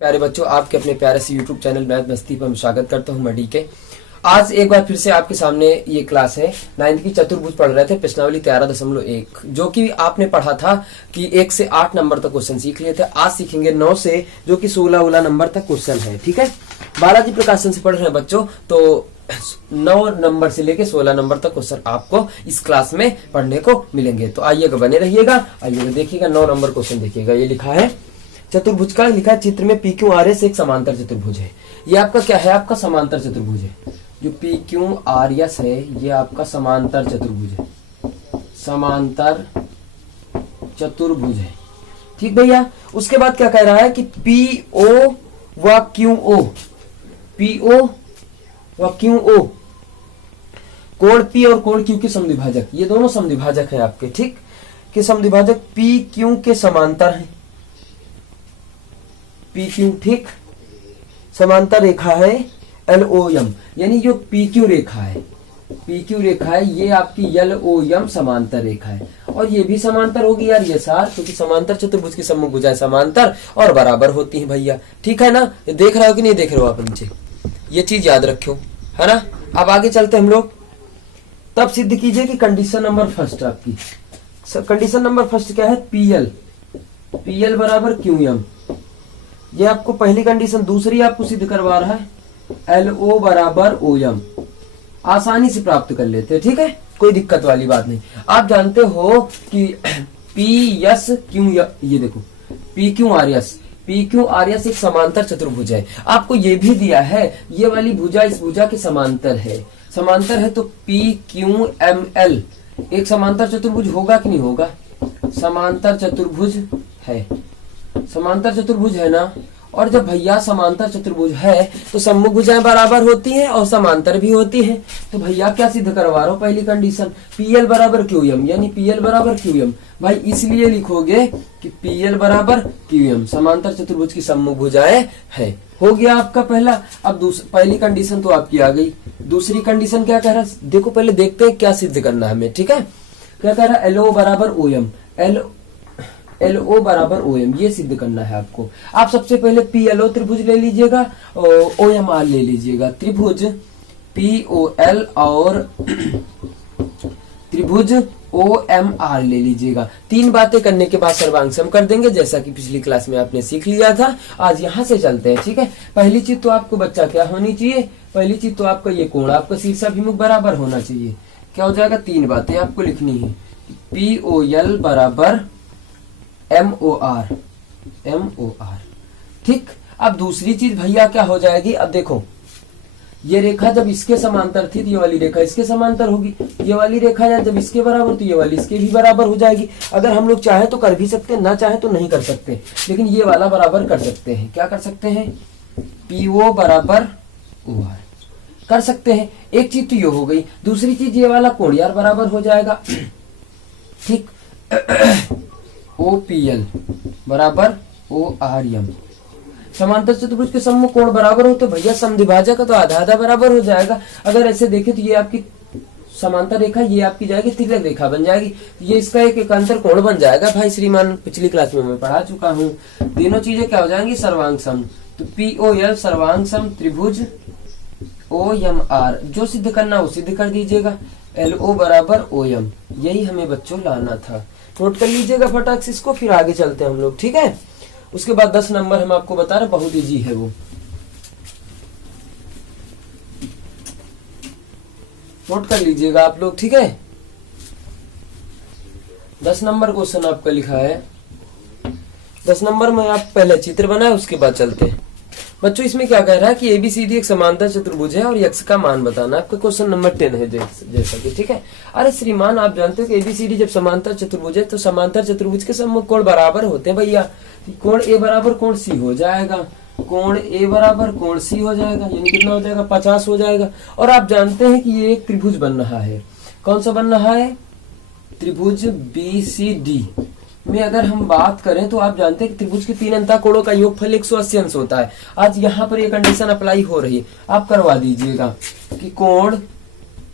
प्यारे बच्चों, आपके अपने प्यारे से YouTube चैनल मैथ मस्ती पर मैं स्वागत करता हूं। मडी के आज एक बार फिर से आपके सामने ये क्लास है। 9th की चतुर्भुज पढ़ रहे थे, प्रश्नावली 13.1, जो कि आपने पढ़ा था कि 1 से 8 नंबर तक क्वेश्चन सीख लिए थे। आज सीखेंगे 9 से जो कि 16 नंबर तक क्वेश्चन है। ठीक है, बालाजी प्रकाशन से पढ़ रहे हैं बच्चों, तो 9 नंबर से लेके 16 नंबर तक क्वेश्चन आपको इस क्लास में पढ़ने को मिलेंगे। तो आइएगा, बने रहिएगा, आइएगा देखिएगा। 9 नंबर क्वेश्चन देखिएगा। ये लिखा है चतुर्भुज का, लिखा है चित्र में पी क्यू आर एस एक समांतर चतुर्भुज है। ये आपका क्या है? आपका समांतर चतुर्भुज है। जो पी क्यू आर एस है ये आपका समांतर चतुर्भुज है, समांतर चतुर्भुज है। ठीक भैया। उसके बाद क्या कह रहा है कि पी ओ व क्यू ओ, पी ओ व क्यू ओ कोण पी और कोण क्यू के समद्विभाजक, ये दोनों समद्विभाजक है आपके। ठीक, कि समद्विभाजक पी क्यू के समांतर है। पी क्यू, ठीक, समांतर रेखा है एल ओ एम, यानी जो पी क्यू रेखा है, पी क्यू रेखा है ये आपकी एल ओ एम समांतर रेखा है। और ये भी समांतर होगी यार, ये सार, क्योंकि समांतर चतुर्भुज की सम्मुख भुजाएं समांतर और बराबर होती हैं भैया। ठीक है ना? ये देख रहे हो कि नहीं देख रहे हो आप नीचे? ये चीज याद रखो, है ना। अब आगे चलते हम लोग। तब सिद्ध कीजिए कि कंडीशन नंबर फर्स्ट आपकी, कंडीशन नंबर फर्स्ट क्या है? पीएल, पीएल बराबर क्यू एम, ये आपको पहली कंडीशन। दूसरी आपको सिद्ध करवा रहा है एल ओ बराबर ओ एम, आसानी से प्राप्त कर लेते हैं। ठीक है, कोई दिक्कत वाली बात नहीं। आप जानते हो कि पी एस क्यू, ये देखो P Q R S, P Q R S एक समांतर चतुर्भुज है। आपको ये भी दिया है ये वाली भुजा इस भुजा के समांतर है, समांतर है, तो पी क्यू एम एल एक समांतर चतुर्भुज होगा कि नहीं होगा? समांतर चतुर्भुज है, समांतर चतुर्भुज है ना। और जब भैया समांतर चतुर्भुज है तो सम्मुख भुजाएं बराबर होती हैं और समांतर भी होती हैं। तो भैया क्या सिद्ध करवा रहा हूं? पहली कंडीशन पीएल बराबर क्यूएम, यानी पीएल बराबर क्यूएम। भाई इसलिए लिखोगे कि पीएल बराबर क्यूएम समांतर चतुर्भुज की सम्मुख भुजाएं है। हो गया आपका पहला। अब पहली कंडीशन तो आपकी आ गई। दूसरी कंडीशन क्या कह रहा है? देखो पहले देखते हैं क्या सिद्ध करना है हमें। ठीक है, क्या कह रहा है? एलओ बराबर ओ एम, एल ओ बराबर ओ एम, ये सिद्ध करना है आपको। आप सबसे पहले पी एल ओ त्रिभुज ले लीजिएगा और ओ एम आर ले लीजिएगा। त्रिभुज पी ओ एल और त्रिभुज ओ एम आर ले लीजिएगा। 3 बातें करने के बाद सर्वांग सम कर देंगे, जैसा कि पिछली क्लास में आपने सीख लिया था। आज यहां से चलते हैं। ठीक है, पहली चीज तो आपको बच्चा क्या होनी चाहिए? पहली चीज तो आपका ये कोण आपका शीर्षाभिमुख बराबर होना चाहिए। क्या हो जाएगा? 3 बातें आपको लिखनी है। पी ओ एल बराबर M O R, M O R. ठीक, अब दूसरी चीज भैया क्या हो जाएगी? अब देखो ये रेखा जब इसके समांतर थी तो ये वाली रेखा इसके समांतर होगी। ये वाली रेखा यार जब इसके बराबर तो ये वाली इसके भी बराबर हो जाएगी। अगर हम लोग चाहे तो कर भी सकते हैं, ना चाहे तो नहीं कर सकते, लेकिन ये वाला बराबर कर सकते हैं। क्या कर सकते हैं? पी ओ बराबर ओ आर कर सकते हैं। एक चीज तो ये हो गई। दूसरी चीज ये वाला कोण यार बराबर हो जाएगा। ठीक, ओ पी एल बराबर ओ आर एम, समांतर चतुर्भुज के सम्मुख कोण बराबर हो तो भैया समद्विभाजक का तो आधा आधा बराबर हो जाएगा। अगर ऐसे देखें तो ये आपकी समांतर रेखा, ये आपकी जाएगी तिर्यक रेखा बन जाएगी। ये इसका एक एकांतर कोण बन जाएगा। भाई श्रीमान पिछली क्लास में मैं पढ़ा चुका हूँ। तीनों चीजें क्या हो जाएंगी? सर्वांग सम। तो पी ओ एल सर्वांग सम त्रिभुज ओ एम आर, जो सिद्ध करना वो सिद्ध कर दीजिएगा। एल ओ बराबर ओ एम, यही हमें बच्चों लाना था। नोट कर लीजिएगा फटाक से इसको, फिर आगे चलते हैं हम लोग। ठीक है, उसके बाद 10 नंबर हम आपको बता रहे, बहुत इजी है वो। नोट कर लीजिएगा आप लोग। ठीक है, 10 नंबर क्वेश्चन आपका लिखा है। 10 नंबर में आप पहले चित्र बनाए, उसके बाद चलते हैं बच्चों। इसमें क्या कह रहा है कि एबीसीडी एक समांतर चतुर्भुज है और यक्ष का मान बताना। आपका क्वेश्चन नंबर 10 है जैसा कि। ठीक है, अरे श्रीमान आप जानते हो कि एबीसीडी जब समांतर चतुर्भुज है तो समांतर चतुर्भुज के सम्मुख कोण बराबर होते हैं भैया। कोण ए बराबर कोण सी हो जाएगा, कोण ए बराबर कोण सी हो जाएगा, यानी कितना हो जाएगा? 50 हो जाएगा। और आप जानते हैं कि ये एक त्रिभुज बन रहा है। कौन सा बन रहा है? त्रिभुज बी सी डी में अगर हम बात करें तो आप जानते हैं कि त्रिभुज के 3 अंतः कोणों का योगफल 180 अंश होता है। आज यहाँ पर ये कंडीशन अप्लाई हो रही है, आप करवा दीजिएगा कि कोण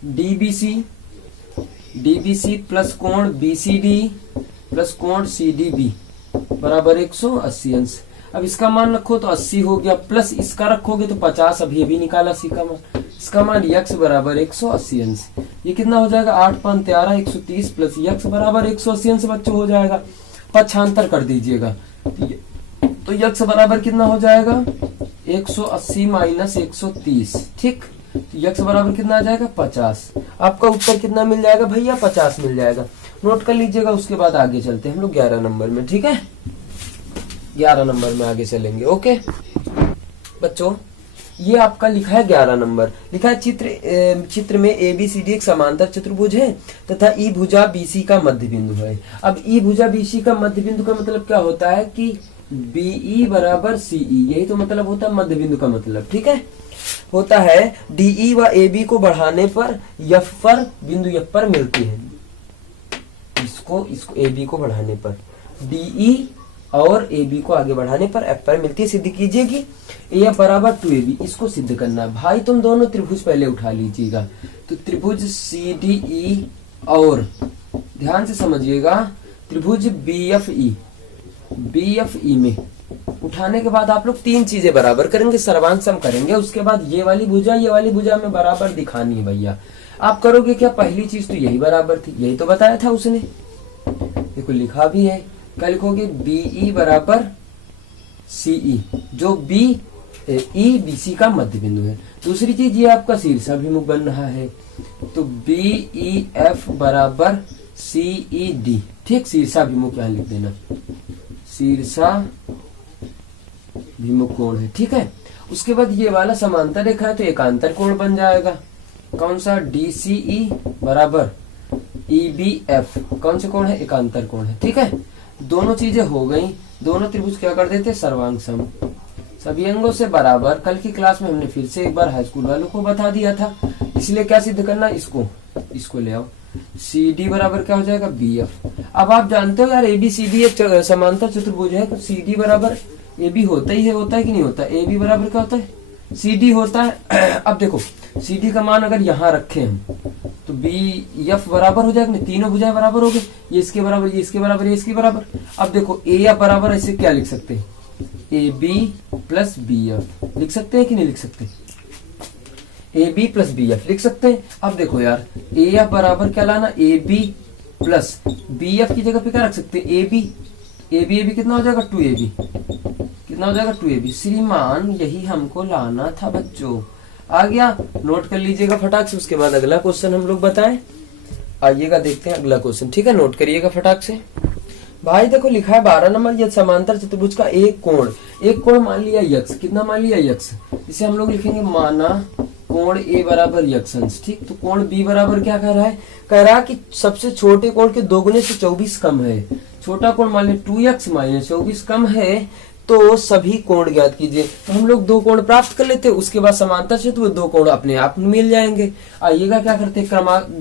डीबीसी, डीबीसी प्लस कोण बीसीडी प्लस कोण सीडीबी बराबर 180 अंश। अब इसका मान रखो तो 80 हो गया, प्लस इसका रखोगे तो 50। अब ये भी निकाला सी का मान, इसका मान यक्स बराबर 180 अंश। ये कितना हो जाएगा 8 5 13 130 प्लस यक्स बराबर 180 अंश बच्चों हो जाएगा। पक्षांतर कर दीजिएगा तो यक्स बराबर कितना हो जाएगा 180 माइनस 130। ठीक, तो यक्स बराबर कितना आ जाएगा 50। आपका उत्तर कितना मिल जाएगा भैया 50 मिल जाएगा। नोट कर लीजिएगा। उसके बाद आगे चलते हैं हम लोग 11 नंबर में। ठीक है, 11 नंबर में आगे चलेंगे। ओके बच्चों, ये आपका लिखा है 11 नंबर। लिखा है चित्र में ABCD एक समांतर चतुर्भुज है तथा ई भुजा BC का मध्य बिंदु है। अब ई भुजा BC का मध्य बिंदु का मतलब क्या होता है कि BE बराबर CE, यही तो मतलब होता है मध्य बिंदु का मतलब। ठीक है, होता है DE व AB को बढ़ाने पर F पर बिंदु F पर मिलती है। इसको AB को बढ़ाने पर DE और AB को आगे बढ़ाने पर F पर मिलती है। सिद्ध कीजिए कि AF बराबर 2AB, इसको सिद्ध करना है। भाई तुम दोनों त्रिभुज पहले उठा लीजिएगा। तो त्रिभुज CDE और ध्यान से समझिएगा त्रिभुज BFE में उठाने के बाद आप लोग 3 चीजें बराबर करेंगे, सर्वांग सम करेंगे। उसके बाद ये वाली भुजा में बराबर दिखानी है भैया। आप करोगे क्या, पहली चीज तो यही बराबर थी, यही तो बताया था उसने, देखो लिखा भी है। क्या लिखोगे BE बराबर CE, जो BC का मध्य बिंदु है। दूसरी चीज ये आपका शीर्षाभिमुख बन रहा है, तो BEF बराबर CED। ठीक, शीर्षाभिमुख यहाँ लिख देना, शीर्षाभिमुख कोण है। ठीक है, उसके बाद ये वाला समांतर रेखा है तो एकांतर कोण बन जाएगा। कौन सा, DCE बराबर EBF, कौन से कोण है, एकांतर कोण है। ठीक है, दोनों चीजें हो गई। दोनों त्रिभुज क्या कर देते, सर्वांग सम, सभी अंगों से बराबर। कल की क्लास में हमने फिर से एक बार हाई स्कूल वालों को बता दिया था, इसलिए क्या सिद्ध करना, इसको ले आओ। CD बराबर क्या हो जाएगा BF। अब आप जानते हो यार ABCD एक समांतर चतुर्भुज है, तो CD बराबर AB होता ही है, होता है कि नहीं होता। AB बराबर क्या होता है, CD होता है। अब देखो CD का मान अगर यहाँ रखे हम तो BF बराबर हो जाएगा नहीं, तीनों भुजाएं बराबर हो गए, ये इसके बराबर, ये इसके बराबर, ये इसके बराबर। अब देखो AF बराबर ऐसे क्या लिख सकते हैं, AB प्लस BF लिख सकते हैं कि नहीं लिख सकते, AB प्लस BF लिख सकते हैं। अब देखो यार AF बराबर क्या लाना, AB प्लस BF की जगह पे क्या रख सकते हैं, AB कितना हो जाएगा 2AB, कितना हो जाएगा 2AB। श्रीमान यही हमको लाना था बच्चों, आ गया। नोट कर लीजिएगा फटाक से। उसके बाद अगला क्वेश्चन हम लोग बताएं, आइएगा देखते हैं अगला क्वेश्चन। ठीक है, नोट करिएगा फटाक से। भाई देखो लिखा है 12 नंबर, यह समांतर चतुर्भुज का एक कोण मान लिया यक्स, कितना मान लिया यक्स, इसे हम लोग लिखेंगे माना कोण A बराबर यक्स अंश। ठीक, तो कोण B बराबर क्या कह रहा है, कह रहा है कि सबसे छोटे कोण के 2 गुने से 24 कम है। छोटा कोण मान लिया 2x माइनस 24 कम है, तो सभी कोण ज्ञात कीजिए। तो हम लोग 2 कोण प्राप्त कर लेते हैं, उसके बाद समांतर चतुर्भुज 2 कोण अपने आप मिल जाएंगे। आइएगा क्या करते हैं,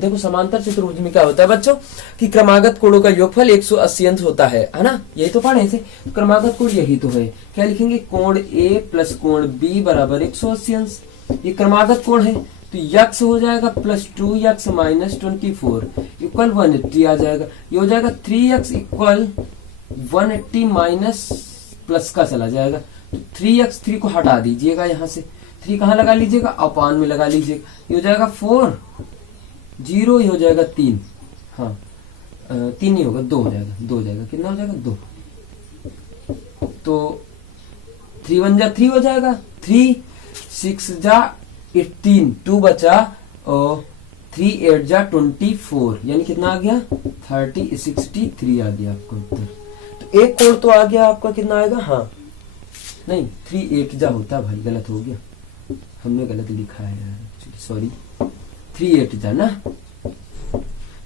देखो समांतर चतुर्भुज में क्या होता है बच्चों कि क्रमागत कोणों का योगफल 180 अंश होता है ना, यही तो पढ़े थे। तो क्रमागत कोण यही तो है। क्या लिखेंगे, कोण A प्लस कोण B बराबर 180 अंश। ये क्रमागत कोण है, तो यक्स हो जाएगा प्लस 2x माइनस 24 इक्वल 180 आ जाएगा। ये हो जाएगा 3x इक्वल 180 माइनस प्लस का चला जाएगा, तो 3x, 3 को हटा दीजिएगा यहाँ से, 3 कहाँ लगा लीजिएगा, अपान में लगा लीजिएगा। ये हो जाएगा 4 0, ये हो जाएगा 3, हाँ 3 नहीं होगा 2 हो जाएगा, 2 हो जाएगा, कितना हो जाएगा 2, तो 3 1 जा 3 हो जाएगा, 3 6 जा 18, 2 बचा और 3 8 जा 24, यानी कितना आ गया 63 आ गया आपको उत्तर। तो एक कोण तो आ गया आपका, कितना आएगा, हाँ नहीं 3 8 जा होता भाई, गलत हो गया, हमने गलत लिखा है, सॉरी 3 8 जा ना,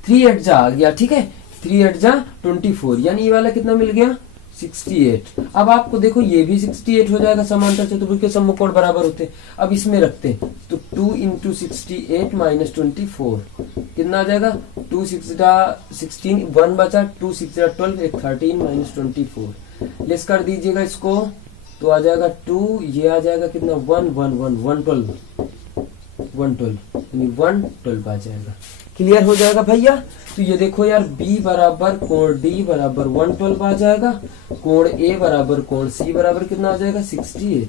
3 8 जा आ गया। ठीक है, 3 8 जा 24, यानी ये वाला कितना मिल गया 68। अब आपको देखो ये भी 68 हो जाएगा, समांतर चतुर्भुज के सम्मुख कोण बराबर होते हैं। अब इसमें रखते हैं तो 2 इंटू 68 माइनस 24 कितना आ जाएगा, 2 6 जा 16, 1 बचा, 2 6 जा 12, एक 13 माइनस 24 लेस कर दीजिएगा इसको, तो आ जाएगा 2, ये आ जाएगा कितना 1 1 1 112 यानी 112 आ जाएगा। क्लियर हो जाएगा भैया। तो ये देखो यार, B बराबर कोण D बराबर 112 आ जाएगा, कोण A बराबर कोण C बराबर कितना आ जाएगा 68।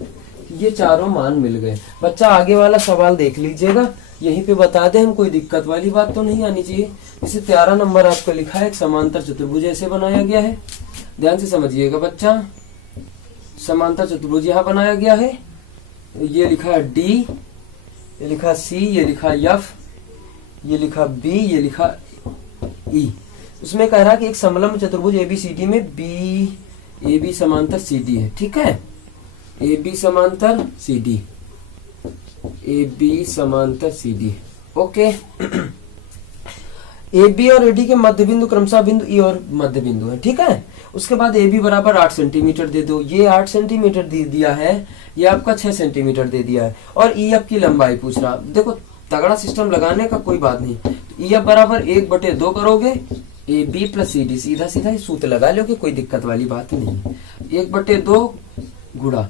ये चारों मान मिल गए। बच्चा आगे वाला सवाल देख लीजिएगा, यहीं पे बता दें हम, कोई दिक्कत वाली बात तो नहीं आनी चाहिए। इसे 13 नंबर आपको लिखा है, एक समांतर चतुर्भुज ऐसे बनाया गया है, ध्यान से समझिएगा बच्चा। समांतर चतुर्भुज यहाँ बनाया गया है, ये लिखा है D, ये लिखा C, ये लिखा F, ये लिखा B, ये लिखा E। उसमें कह रहा है कि एक समलंब चतुर्भुज ABCD में AB समांतर CD है, ठीक है, AB समांतर CD, AB समांतर CD, ओके। AB और AD के मध्य बिंदु क्रमशः बिंदु E और मध्य बिंदु है, ठीक है। उसके बाद AB बराबर 8 सेंटीमीटर दे दो, ये 8 सेंटीमीटर दे दिया है, ये आपका 6 सेंटीमीटर दे दिया है, और EF की लंबाई पूछ रहा। देखो तगड़ा सिस्टम लगाने का कोई बात नहीं, तो EF बराबर 1/2 करोगे AB प्लस CD, सीधा सीधा ही सूत्र लगा लोगे, कोई दिक्कत वाली बात नहीं। 1/2 गुणा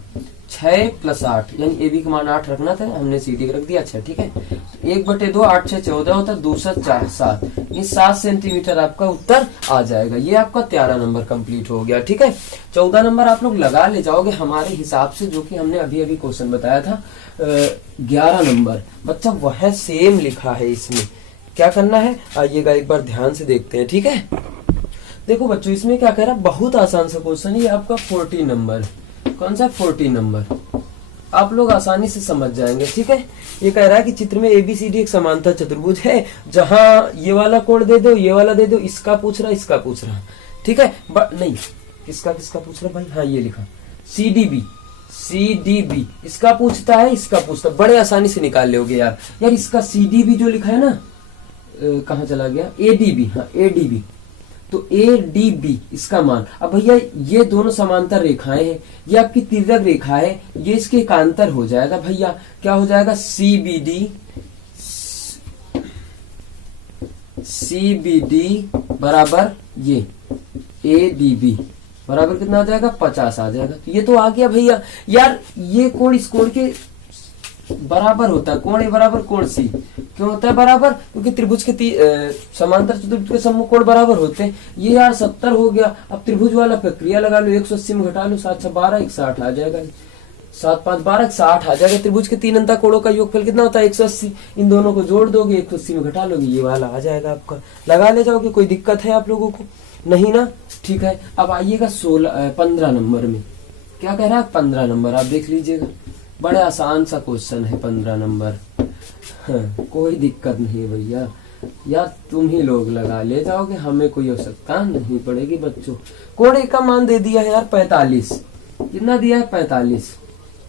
6 + 8, यानी AB का मान 8 रखना था, हमने CD रख दिया 6, ठीक है। तो 1/2 8 6 14 होता है, 2 4 7, ये 7 सेंटीमीटर आपका उत्तर आ जाएगा। ये आपका 13 नंबर कंप्लीट हो गया, ठीक है। 14 नंबर आप लोग लगा ले जाओगे हमारे हिसाब से, जो कि हमने अभी अभी क्वेश्चन बताया था। 11 नंबर बच्चा वह सेम लिखा है, इसमें क्या करना है आइएगा एक बार ध्यान से देखते हैं, ठीक है। देखो बच्चों, इसमें क्या कह रहा है, बहुत आसान सा क्वेश्चन है, ये आपका 14 नंबर। कौन सा 14 नंबर, आप लोग आसानी से समझ जाएंगे, ठीक है। ये कह रहा है कि चित्र में ABCD एक समांतर चतुर्भुज है, जहां ये वाला कोण दे दो, ये वाला दे दो, इसका पूछ रहा, इसका पूछ रहा, ठीक है। नहीं, किसका किसका पूछ रहा भाई, हाँ ये लिखा CDB, इसका पूछता है, इसका पूछता है, बड़े आसानी से निकाल लोगे यार। यार इसका CDB जो लिखा है ना, कहाँ चला गया, ADB, हाँ ADB, तो ADB इसका मान। अब भैया ये दोनों समांतर रेखाएं हैं, ये आपकी तिर्यक रेखा है, ये इसके एकांतर हो जाएगा भैया, क्या हो जाएगा CBD बराबर ये ADB बराबर कितना आ जाएगा 50 आ जाएगा। तो ये तो आ गया भैया। यार ये कोण इस कोण के बराबर होता है, कोण A बराबर कोण C क्यों होता है बराबर, क्योंकि त्रिभुज के समांतर चतुर्भुज के सम्मुख कोण बराबर होते हैं। ये यार 70 हो गया, अब त्रिभुज वाला प्रक्रिया लगा लो, 180 में घटा लो, 7 6 12 160 आ जाएगा, 7 5 12 160 आ जाएगा। त्रिभुज के 3 अंता कोणों का योगफल कितना होता है 180, इन दोनों को जोड़ दोगे 180 में घटा लोगे, ये वाला आ जाएगा आपका, लगा ले जाओगे। कोई दिक्कत है आप लोगों को नहीं ना, ठीक है। अब आइएगा 15 नंबर में, क्या कह रहा है 15 नंबर, आप देख लीजिएगा, बड़े आसान सा क्वेश्चन है 15 नंबर। हाँ, कोई दिक्कत नहीं भैया, यार तुम ही लोग लगा ले जाओगे, हमें कोई आवश्यकता नहीं पड़ेगी बच्चों। कोण A का मान दे दिया है यार 45, कितना दिया है 45,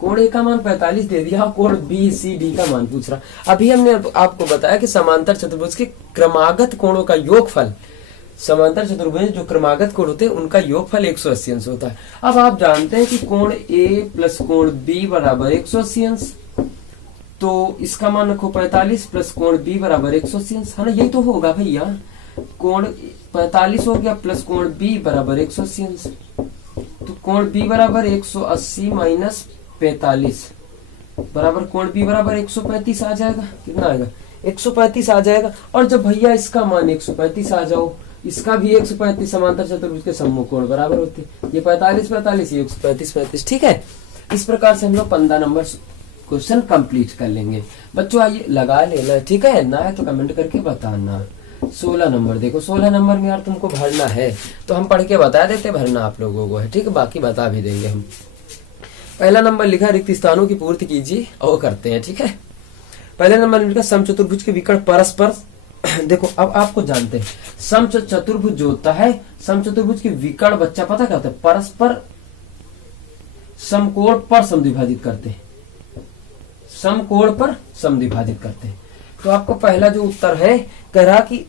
कोण A का मान 45 दे दिया, कोण BCD का मान पूछ रहा। अभी हमने आपको बताया कि समांतर चतुर्भुज के क्रमागत कोणों का योगफल, समांतर चतुर्भुज जो क्रमागत कोण होते हैं उनका योगफल 180 अंश होता है। अब आप जानते हैं कि कोण A प्लस कोण B बराबर 180 अंश, तो इसका मान रखो 45 प्लस कोण B बराबर 180 अंश, है ना, यही तो होगा भैया। कोण 45 हो गया प्लस कोण B बराबर 180 अंश, तो कोण B बराबर 180 माइनस 45 बराबर कोण B बराबर 135 आ जाएगा, कितना आएगा 135 आ जाएगा। और जब भैया इसका मान 135 आ जाओ, इसका भी 135, समांतर चतुर्भुज के सम्मुख कोण बराबर होते, ये 45 45, ये 135 35, ठीक है। इस प्रकार से हम लोग 15 नंबर क्वेश्चन कंप्लीट कर लेंगे। बच्चों आइए लगा लेना, ठीक है, ना है तो कमेंट करके बताना। 16 नंबर देखो, 16 नंबर में यार तुमको भरना है तो हम पढ़ के बता देते, भरना आप लोगों को है, ठीक है, बाकी बता भी देंगे हम। पहला नंबर लिखा रिक्त स्थानों की पूर्ति कीजिए, और करते हैं, ठीक है। पहले नंबर लिखा समचतुर्भुज के विकर्ण परस्पर, देखो अब आपको जानते हैं समचतुर्भुज जो होता है, समचतुर्भुज के विकर्ण बच्चा पता क्या होता है, परस्पर समकोण पर समद्विभाजित करते हैं, समकोण पर समद्विभाजित करते हैं। तो आपको पहला जो उत्तर है कह रहा कि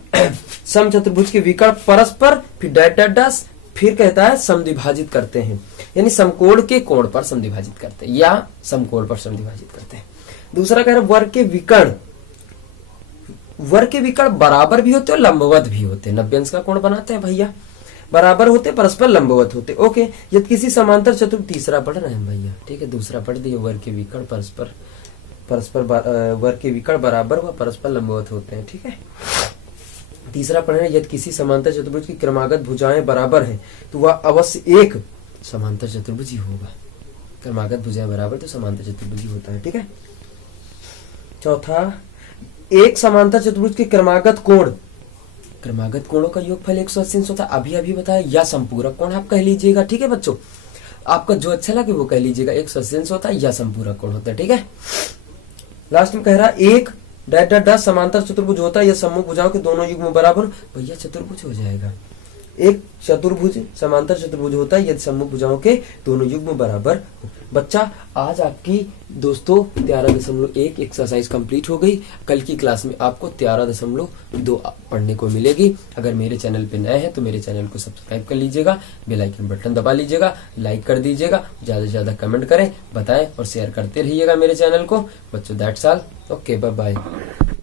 समचतुर्भुज के विकर्ण परस्पर, फिर डैश डैश डैश, फिर कहता है समद्विभाजित करते हैं, यानी समकोण के कोण पर समद्विभाजित करते हैं या समकोण पर समद्विभाजित करते हैं। दूसरा कह रहा है वर्ग के विकर्ण, वर्ग के विकर्ण बराबर भी होते हैं और लंबवत भी होते हैं, 90 अंश का कोण बनाते हैं भैया, बराबर होते परस्पर लंबवत होते, ओके। यदि किसी समांतर चतुर्भुज, तीसरा पढ़ रहे हैं भैया, ठीक है, दूसरा पढ़ दिए, वर्ग के विकर्ण परस्पर वर्ग के विकर्ण बराबर व परस्पर लंबवत होते हैं, ठीक है। तीसरा प्रश्न है, यदि किसी समांतर चतुर्भुज की क्रमागत भुजाएं बराबर हैं तो वह अवश्य एक समांतर चतुर्भुज ही होगा। क्रमागत भुजाएं बराबर तो समांतर चतुर्भुज ही होता है। ठीक है। चौथा, एक समांतर चतुर्भुज के क्रमागत कोणों का योगफल 180 होता है। अभी बताया, या संपूरक कोण आप कह लीजिएगा। ठीक है बच्चों, आपका जो अच्छा लगे वो कह लीजिएगा। 180 होता है या संपूरक कोण होता है। ठीक है। लास्ट में कह रहा है, एक डैश डैश डैश समांतर चतुर्भुज होता है या सम्मुख भुजाओं के दोनों युग्म बराबर। भैया चतुर्भुज हो जाएगा। एक चतुर्भुज समांतर चतुर्भुज होता है यदि सम्मुख भुजाओं के दोनों युग्म बराबर हो। बच्चा, आज आपकी दोस्तों 13.1 एक्सरसाइज कंप्लीट हो गई। कल की क्लास में आपको 13.2 पढ़ने को मिलेगी। अगर मेरे चैनल पे नए हैं तो मेरे चैनल को सब्सक्राइब कर लीजिएगा, बेल आइकन बटन दबा लीजिएगा, लाइक कर दीजिएगा, ज्यादा से ज्यादा कमेंट करें, बताएं और शेयर करते रहिएगा मेरे चैनल को। बच्चों that's all. Okay, bye bye.